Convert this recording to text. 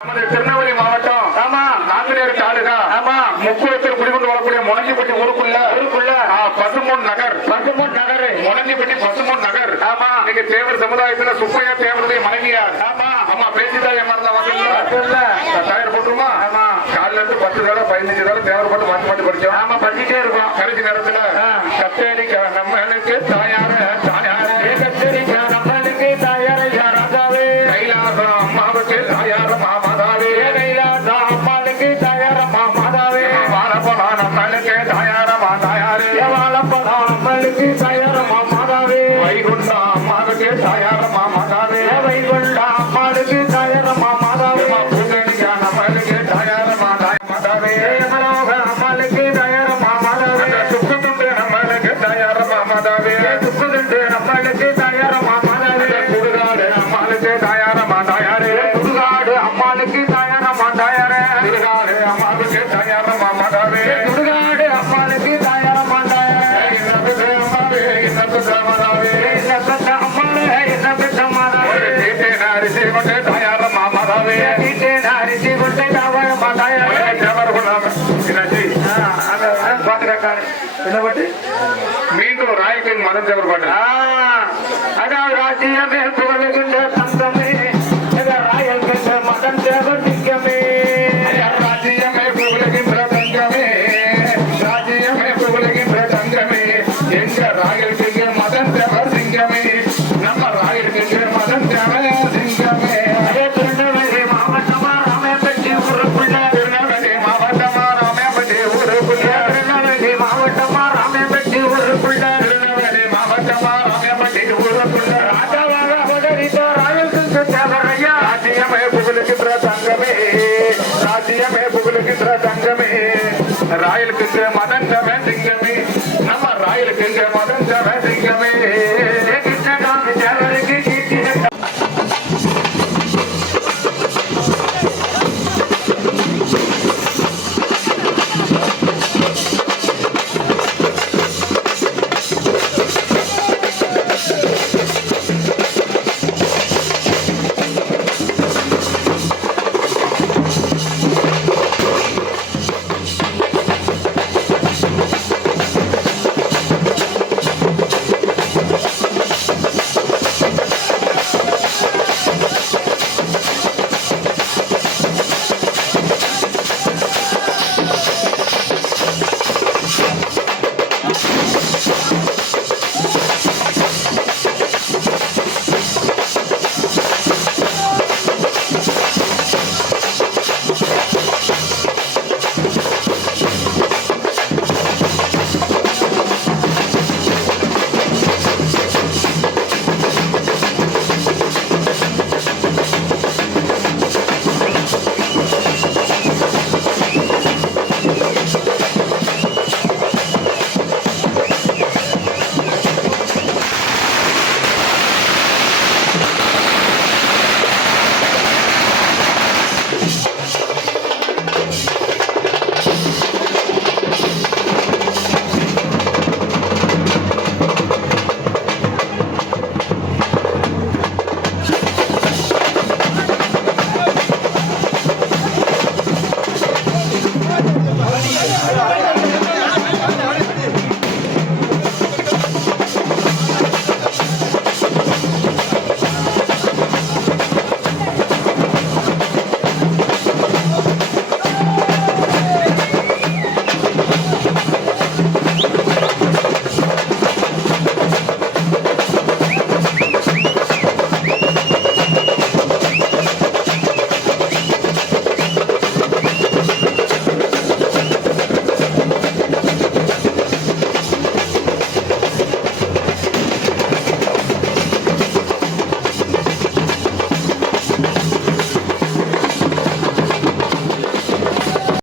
திருநெல்வேலி மாவட்டம் ஆமா நாங்குநேரி தாலுகா ஆமா முக்குளத்தில் குடிகொண்டு வரக்கூடிய முனஞ்சிப்பட்டி ஊருக்குள்ள பசுமொன் நகர் முனஞ்சிப்பட்டி பசுமொன் நகர் ஆமா இன்னைக்கு தேவர் சமுதாயத்துல சுப்பையா தேவருடைய மனைவியார் ஆமா ஆமா பேச்சுதான் ஏமாறதா வந்து தயார் போட்டுருமா ஆமா காலைல இருந்து 10 தடவை 15 தடவை தேவர் போட்டு மாற்றி படிச்சோம் ஆமா படிச்சுட்டே இருக்கோம் கடைசி நேரத்துல கத்தேரிக்க நம்மளுக்கு தாயார கத்தேரிக்க நம்மளுக்கு தாயார ராஜாவே கைலாசம் அம்மாவுக்கு தாயார மாமாதாவே கைலாசம் அம்மாளுக்கு தாயார மாமாதாவே வாழப்பலாம் நம்மளுக்கு தாயார மாதாயாரே வாழப்பலாம் நம்மளுக்கு தாயார மாமாதாவே வைகுண்டா அம்மாவுக்கு தாயார மாமாதாவே வைகுண்டா அம்மாளுக்கு தாயார மாமாதாவே பூஜனிக்கா நம்மளுக்கு தாயார மாதாவே அம்மாளுக்கு தாயார மாமாதாவே சுக்குதுண்டு நம்மளுக்கு தாயார மாமாதாவே சுக்குதுண்டு நம்மளுக்கு தாயார மாமாதாவே சுடுகாடு அம்மாளுக்கு தாயார மாதாயாரே சுடுகாடு அம்மாளுக்கு தாயார மாதாயாரே சுடுகாடு அம்மாளுக்கு தாயார மாமாதாவே சுடுகாடு அம்மாளுக்கு தாயார மாதாயாரே என்ன பெற்ற அம்மாவே என்ன பெற்ற மாதாவே என்ன பெற்ற அம்மாவே என்ன பெற்ற மாதாவே தீட்டே அரிசி கொண்டு தாயார மாமாதாவே தீட்டே அரிசி கொண்டு தாயார மாதாயாரே தேவர் கொள்ளாம என்னாச்சு பாக்குறாரு என்ன பாட்டு மீண்டும் ராயக்கின் மதன் தேவர் பாட்டு அதாவது ராஜ்யமே புகழுகின்ற தந்தமே ராயல் கண்ட மதன் தேவர் சிங்கமே ராஜ்யமே புகழுகின்ற தங்கமே ராஜ்யமே புகழுகின்ற தங்கமே எங்க ராயல் கண்ட மதன் தேவர் சிங்கமே நம்ம ராயல் கண்ட மதன் தேவர் சிங்கமே திருநெல்வேலி மாவட்டமா ராமேப்பட்டி ஊருக்குள்ள திருநெல்வேலி மாவட்டமா ராமேப்பட்டி ஊருக்குள்ள திருநெல்வேலி மாவட்டமா ராமேப்பட்டி ஊருக்குள்ள திருநெல்வேலி மாவட்டமா ராமேப்பட்டி ஊருக்குள்ள ராஜாவாக அவதரித்த ராயல் கண்ட தேவரையா ராஜ்யமே புகழுகின்ற தங்கமே ராஜ்யமே புகழுகின்ற தங்கமே ராயல் கண்ட மதன் தேவர்